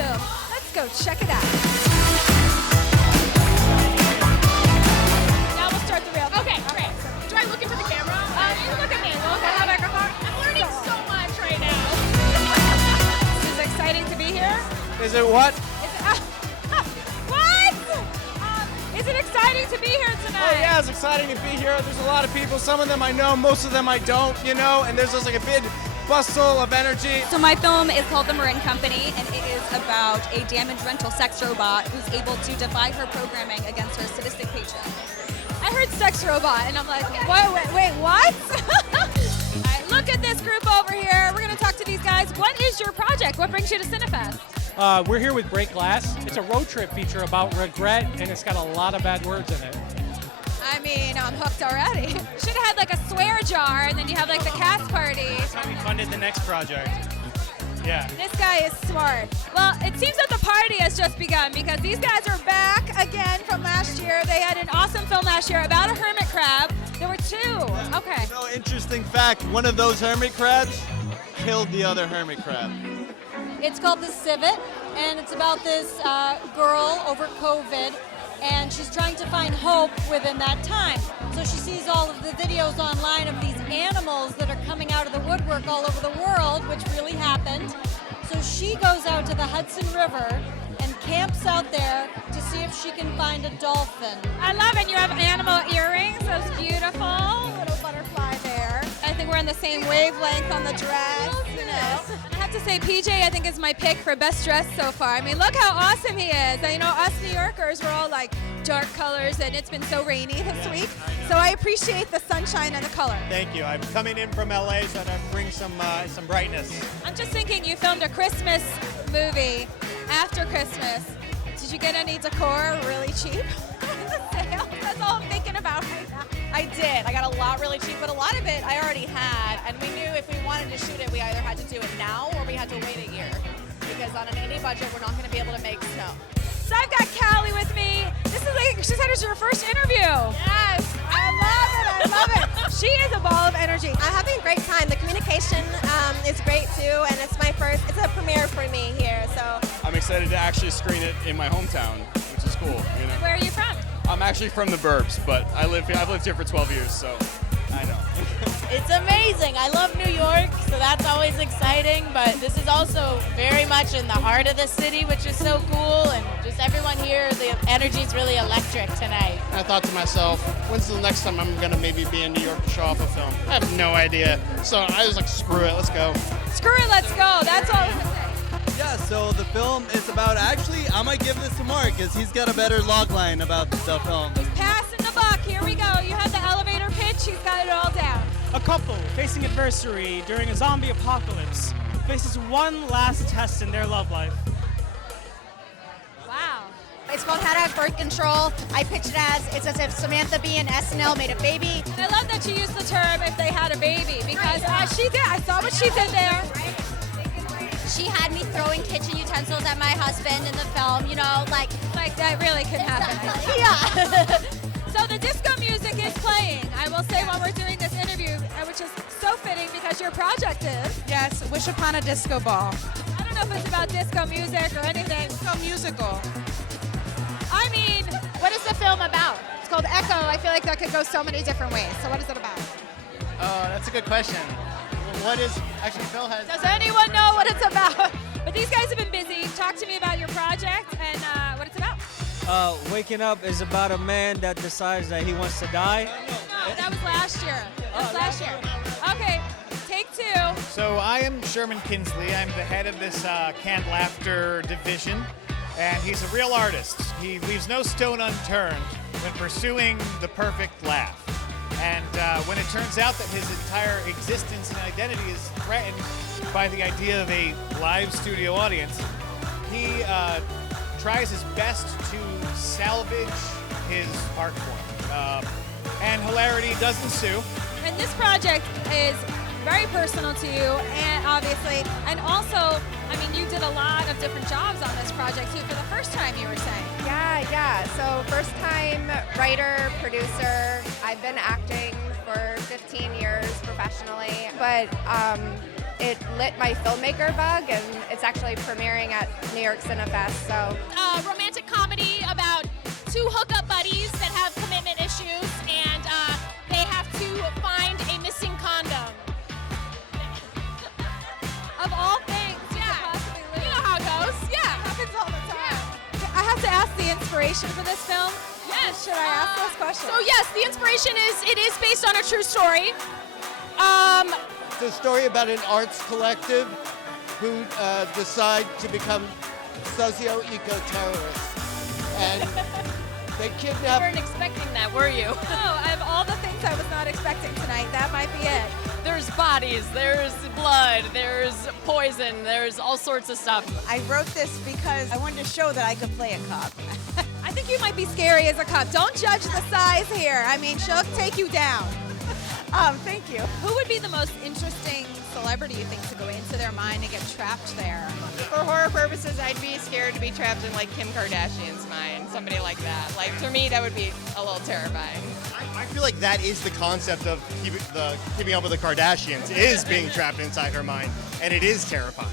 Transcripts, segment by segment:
film. Let's go check it out. Now we'll start the real. Okay. Do I look into the camera? You look at me. Look at the microphone. I'm learning so much right now. Is it exciting to be here? Is it what? What? Is it exciting to be here tonight? Oh yeah, it's exciting to be here. There's a lot of people. Some of them I know, most of them I don't, and there's just like a big bustle of energy. So my film is called The Marin Company, and it is about a damaged rental sex robot who's able to defy her programming against her sadistic patron. I heard sex robot, and I'm like, wait, what? All right, look at this group over here. We're going to talk to these guys. What is your project? What brings you to CineFest? We're here with Break Glass. It's a road trip feature about regret, and it's got a lot of bad words in it. I mean, I'm hooked already. Should have had like a swear jar, and then you have like the cast party. That's how we funded the next project. Yeah. This guy is smart. Well, it seems that the party has just begun because these guys are back again from last year. They had an awesome film last year about a hermit crab. There were two. Okay. No, interesting fact, one of those hermit crabs killed the other hermit crab. It's called The Civet, and it's about this girl over COVID, and she's trying to find hope within that time. So she sees all of the videos online of these animals that are coming out of the woodwork all over the world, which really happened. So she goes out to the Hudson River and camps out there to see if she can find a dolphin. I love it. You have animal earrings. That's beautiful. Little butterfly there. I think we're on the same wavelength on the dress. And I have to say, PJ, I think is my pick for best dress so far. I mean, look how awesome he is. And, us New Yorkers, we're all like dark colors, and it's been so rainy this week. So I appreciate the sunshine and the color. Thank you. I'm coming in from LA, so that brings some brightness. I'm just thinking, you filmed a Christmas movie after Christmas. Did you get any decor really cheap? That's all I'm thinking about right now. I did. I got a lot really cheap, but a lot of it I already had, and we knew if we wanted to shoot it, we either had to do it now or we had to wait a year. Because on an indie budget, we're not going to be able to make snow. So I've got Callie with me. This is like, she said it was her first interview. Yes. I love it. She is a ball of energy. I'm having a great time. The communication is great too, and it's a premiere for me here. So I'm excited to actually screen it in my hometown, which is cool. Where are you from? I'm actually from the burbs, but I've lived here for 12 years, so I know. It's amazing. I love New York, so that's always exciting, but this is also very much in the heart of the city, which is so cool, and just everyone here, the energy's really electric tonight. I thought to myself, when's the next time I'm going to maybe be in New York to show off a film? I have no idea. So I was like, screw it, let's go. Screw it, let's go. That's all. Yeah, so the film is about, actually, I might give this to Mark, because he's got a better log line about the film. He's passing the buck. Here we go. You have the elevator pitch. He's got it all down. A couple facing adversity during a zombie apocalypse faces one last test in their love life. Wow. it's called How to Have Birth Control. I pitch it as it's as if Samantha Bee and SNL made a baby. I love that you used the term "if they had a baby" because she did. I saw what she did there. She had me throwing kitchen utensils at my husband in the film, you know, like that really could happen. Yeah. So the disco music is playing. I will say while we're doing this interview, which is so fitting because your project is. Yes, Wish Upon a Disco Ball. I don't know if it's about disco music or anything. Disco musical. I mean, what is the film about? It's called Echo. I feel like that could go so many different ways. So what is it about? That's a good question. What is, actually Phil has... Does anyone know what it's about? But these guys have been busy. Talk to me about your project and what it's about. Waking Up is about a man that decides that he wants to die. No, that was last year. That was last year. Okay, take two. So I am Sherman Kinsley. I'm the head of this canned laughter division, and he's a real artist. He leaves no stone unturned when pursuing the perfect laugh. And when it turns out that his entire existence and identity is threatened by the idea of a live studio audience, he tries his best to salvage his art form. And hilarity does ensue. And this project is very personal to you, and obviously, and also, I mean, you did a lot of different jobs on this project too for the first time, you were saying. Yeah. So first time writer, producer. I've been acting for 15 years professionally, but it lit my filmmaker bug, and it's actually premiering at New York CineFest. So, romantic comedy about two hookup buddies that have commitment issues, and they have to find a missing condom. Of all things, Yeah, you know how it goes. Yeah. happens all the time. I have to ask the inspiration for this film. Yes. Should I ask those questions? So yes, the inspiration is based on a true story. It's a story about an arts collective who decide to become socio-eco-terrorists. And they kidnap... You weren't expecting that, were you? No, I have all the things I was not expecting tonight. That might be it. There's bodies, there's blood, there's poison, there's all sorts of stuff. I wrote this because I wanted to show that I could play a cop. I think you might be scary as a cop. Don't judge the size here. I mean, she'll take you down. Thank you. Who would be the most interesting celebrity, you think, to go into their mind and get trapped there? for horror purposes, I'd be scared to be trapped in like Kim Kardashian's mind, somebody like that. Like for me, that would be a little terrifying. I feel like that is the concept of keeping up with the Kardashians, is being trapped inside her mind, and it is terrifying.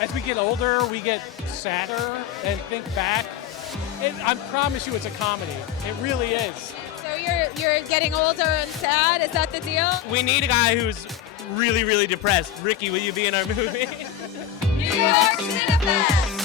As we get older, we get sadder and think back. I promise you it's a comedy. It really is. So you're getting older and sad? Is that the deal? We need a guy who's really, really depressed. Ricky, will you be in our movie? New York CineFest!